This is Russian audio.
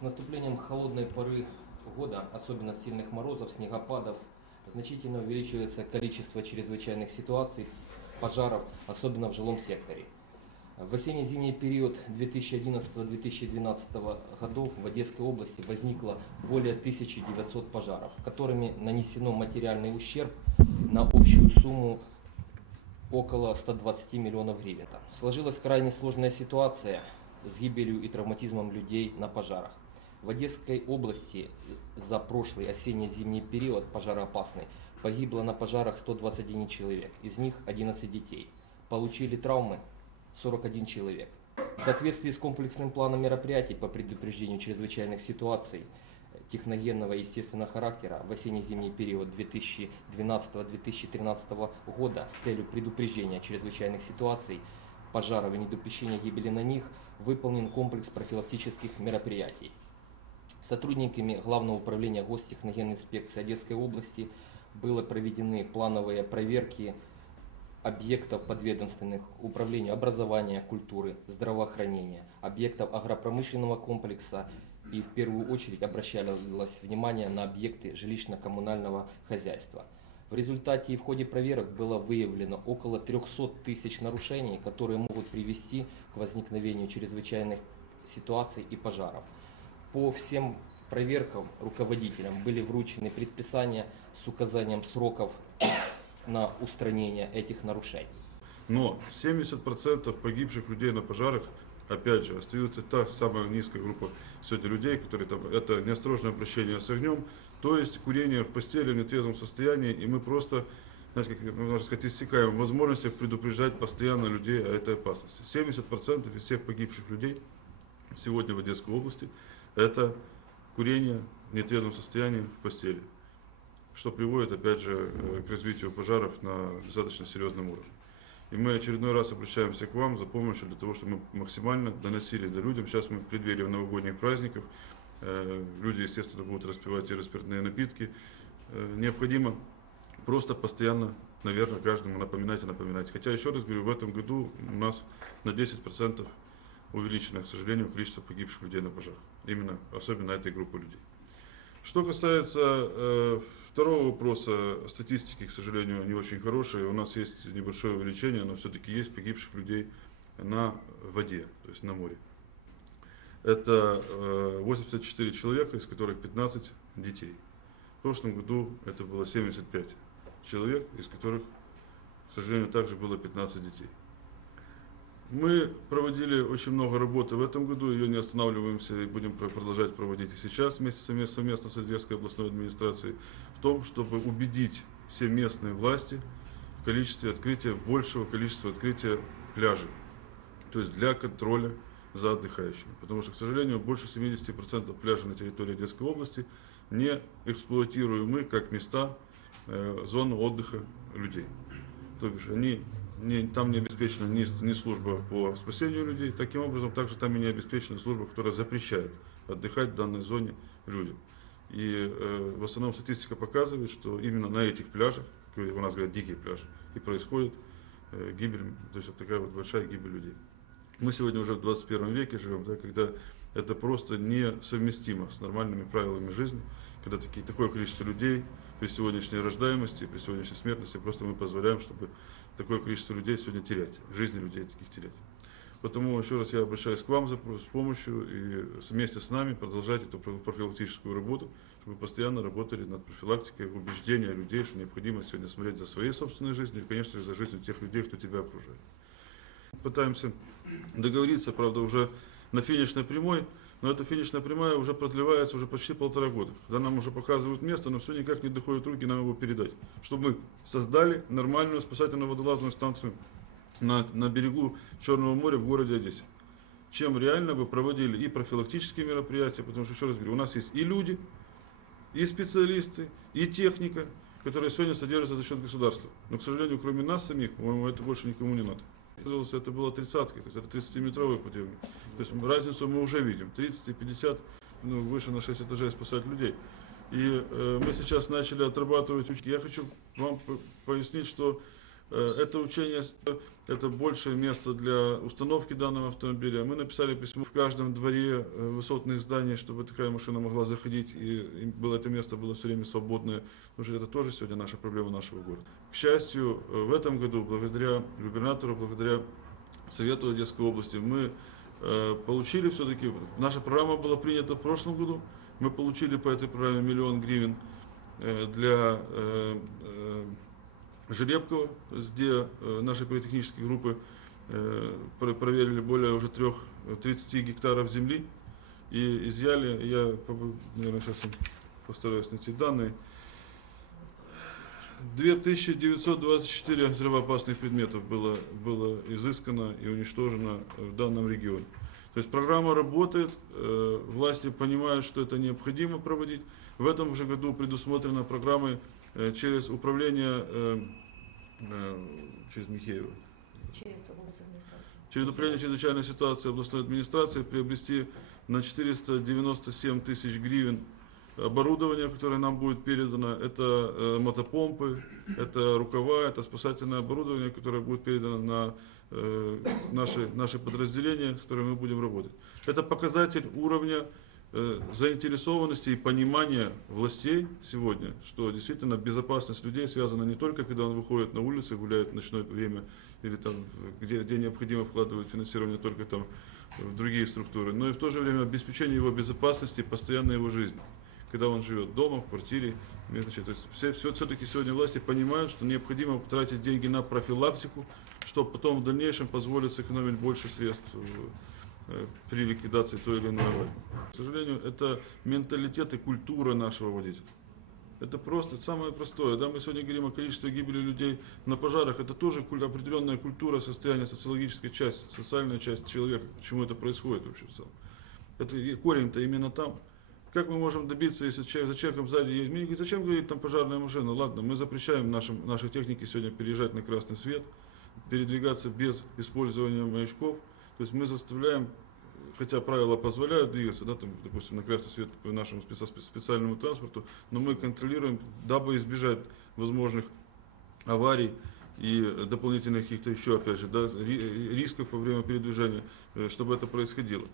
С наступлением холодной поры года, особенно сильных морозов, снегопадов, значительно увеличивается количество чрезвычайных ситуаций, пожаров, особенно в жилом секторе. В осенне-зимний период 2011-2012 годов в Одесской области возникло более 1900 пожаров, которыми нанесено материальный ущерб на общую сумму около 120 миллионов гривен. Сложилась крайне сложная ситуация с гибелью и травматизмом людей на пожарах. В Одесской области за прошлый осенне-зимний период пожароопасный погибло на пожарах 121 человек, из них 11 детей. Получили травмы 41 человек. В соответствии с комплексным планом мероприятий по предупреждению чрезвычайных ситуаций техногенного и естественного характера в осенне-зимний период 2012-2013 года с целью предупреждения чрезвычайных ситуаций, пожаров и недопущения гибели на них выполнен комплекс профилактических мероприятий. Сотрудниками Главного управления гостехногенной инспекции Одесской области были проведены плановые проверки объектов подведомственных управлению образования, культуры, здравоохранения, объектов агропромышленного комплекса и в первую очередь обращалось внимание на объекты жилищно-коммунального хозяйства. В результате и в ходе проверок было выявлено около 300 тысяч нарушений, которые могут привести к возникновению чрезвычайных ситуаций и пожаров. По всем проверкам руководителям были вручены предписания с указанием сроков на устранение этих нарушений. Но 70% погибших людей на пожарах, опять же, остается та самая низкая группа сегодня людей, которые там, это неосторожное обращение с огнем, то есть курение в постели в нетрезвом состоянии, и мы просто, знаете, как можно сказать, иссякаем в предупреждать постоянно людей о этой опасности. 70% из всех погибших людей сегодня в Одесской области это курение в нетрезвом состоянии в постели, что приводит, опять же, э, к развитию пожаров на достаточно серьезном уровне. И мы очередной раз обращаемся к вам за помощью для того, чтобы мы максимально доносили до людям. Сейчас мы в преддверии новогодних праздников. Э, Люди, естественно, будут распивать и распиртные напитки. Э, Необходимо просто постоянно, наверное, каждому напоминать и напоминать. Хотя, еще раз говорю, в этом году у нас на 10% увеличено, к сожалению, количество погибших людей на пожарах. Именно, особенно этой группы людей. Что касается э, второго вопроса, статистики, к сожалению, не очень хорошие. У нас есть небольшое увеличение, но все-таки есть погибших людей на воде, то есть на море. Это э, 84 человека, из которых 15 детей. В прошлом году это было 75 человек, из которых, к сожалению, также было 15 детей. Мы проводили очень много работы в этом году, ее не останавливаемся и будем про- продолжать проводить и сейчас вместе совместно с Одесской областной администрацией в том, чтобы убедить все местные власти в количестве открытия, большего количества открытия пляжей, то есть для контроля за отдыхающими. Потому что, к сожалению, больше 70% пляжей на территории Одесской области не эксплуатируемы как места, э, зоны отдыха людей. То бишь они не, там не обеспечена ни, ни служба по спасению людей, таким образом также там и не обеспечена служба, которая запрещает отдыхать в данной зоне людям. И э, в основном статистика показывает, что именно на этих пляжах, как у нас говорят дикие пляжи, и происходит э, гибель, то есть вот такая вот большая гибель людей. Мы сегодня уже в 21 веке живем, да, когда это просто несовместимо с нормальными правилами жизни, когда такие, такое количество людей при сегодняшней рождаемости, при сегодняшней смертности, просто мы позволяем, чтобы такое количество людей сегодня терять, жизни людей таких терять. Потому еще раз я обращаюсь к вам за с помощью и вместе с нами продолжать эту про- профилактическую работу, чтобы вы постоянно работали над профилактикой убеждения людей, что необходимо сегодня смотреть за своей собственной жизнью и, конечно же, за жизнью тех людей, кто тебя окружает. Пытаемся договориться, правда, уже на финишной прямой, но эта финишная прямая уже продлевается уже почти полтора года. Когда нам уже показывают место, но все никак не доходят руки нам его передать. Чтобы мы создали нормальную спасательно-водолазную станцию на, на берегу Черного моря в городе Одессе. Чем реально вы проводили и профилактические мероприятия, потому что, еще раз говорю, у нас есть и люди, и специалисты, и техника, которая сегодня содержится за счет государства. Но, к сожалению, кроме нас самих, по-моему, это больше никому не надо. Это было тридцаткой, то есть это 30-метровый путевник. То есть разницу мы уже видим. 30 и 50, ну, выше на 6 этажей спасать людей. И э, мы сейчас начали отрабатывать. Я хочу вам по- пояснить, что Это учение, с- это большее место для установки данного автомобиля. Мы написали письмо в каждом дворе э, высотных зданий, чтобы такая машина могла заходить, и было это место было все время свободное, потому что это тоже сегодня наша проблема нашего города. К счастью, э, в этом году, благодаря губернатору, благодаря Совету Одесской области, мы э, получили все-таки, наша программа была принята в прошлом году, мы получили по этой программе миллион гривен э, для э, э, Жеребкова, где э, наши политехнические группы э, про- проверили более уже трех, э, 30 гектаров земли и изъяли, я, наверное, сейчас постараюсь найти данные, 2924 взрывоопасных предметов было, было изыскано и уничтожено в данном регионе. То есть программа работает, э, власти понимают, что это необходимо проводить. В этом же году предусмотрена программой через управление, э, э, через Михеева, Через администрации. через управление чрезвычайной ситуации областной администрации приобрести на 497 тысяч гривен оборудование, которое нам будет передано. Это э, мотопомпы, это рукава, это спасательное оборудование, которое будет передано на э, наши, наши подразделения, с которыми мы будем работать. Это показатель уровня э, заинтересованности и понимания властей сегодня, что действительно безопасность людей связана не только, когда он выходит на улицы, гуляет в ночное время, или там, где, где необходимо вкладывать финансирование только там в другие структуры, но и в то же время обеспечение его безопасности постоянной его жизни, когда он живет дома, в квартире. значит, то есть все, все, все-таки сегодня власти понимают, что необходимо тратить деньги на профилактику, чтобы потом в дальнейшем позволить сэкономить больше средств э, э, при ликвидации той или иной аварии. К сожалению, это менталитет и культура нашего водителя. Это просто самое простое. Да, мы сегодня говорим о количестве гибели людей на пожарах. Это тоже определенная культура, состояние, социологическая часть, социальная часть человека. Почему это происходит вообще в целом? Это корень-то именно там. Как мы можем добиться, если за человеком сзади есть? Мне говорят, зачем говорить там пожарная машина? Ладно, мы запрещаем нашим, нашей технике сегодня переезжать на красный свет, передвигаться без использования маячков. То есть мы заставляем, хотя правила позволяют двигаться, да, там, допустим, на красный свет по нашему специ- спе- специальному транспорту, но мы контролируем, дабы избежать возможных аварий и дополнительных каких-то еще, опять же, да, ри- рисков во время передвижения, э, чтобы это происходило.